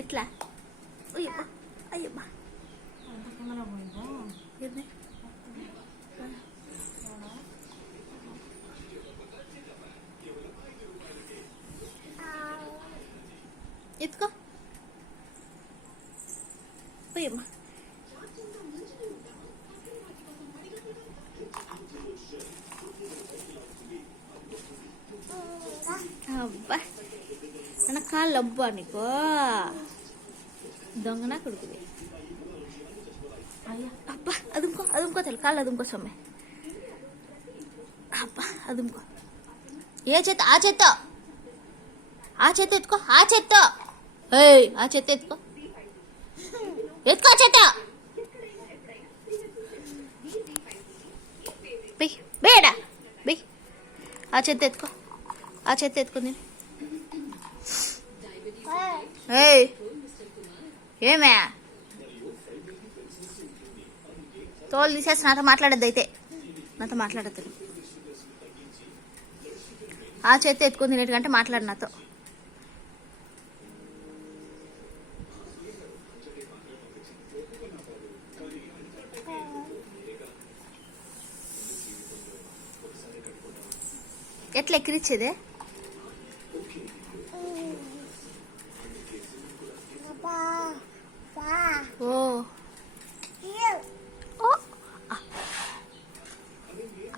ఎట్లా? అయ్యబ్బా అయ్యబ్బా ఎత్తుకో. అయ్యమ్మా అబ్బా నా కాళ్ళు అబ్బా నీకో దొంగనా కొడుకుది. అబ్బా అదుముకో తెలు కాళ్ళు అదుముకో సొమ్మె. అబ్బా అదుముకో. ఏ చేత ఆ చేత్తో ఎత్తుకో. ఆ చేత్తో ఆ చేత్త ఎత్తుకో. ఎత్తుకో చేత బేడా బెయ్. ఆ చేత్త ఎత్తుకో. ఆ చేత్త ఎత్తుకుంది. ఏమే తోలు తీసేసి నాతో మాట్లాడద్దు. అయితే నాతో మాట్లాడద్దు. ఆ చేత్త ఎత్తుకుని తినేటికంటే మాట్లాడు నాతో. ఎట్లా ఎక్కిరిచ్చేదే? ఓ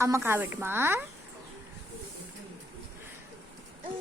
అమ్మ కాబెట్టుమా.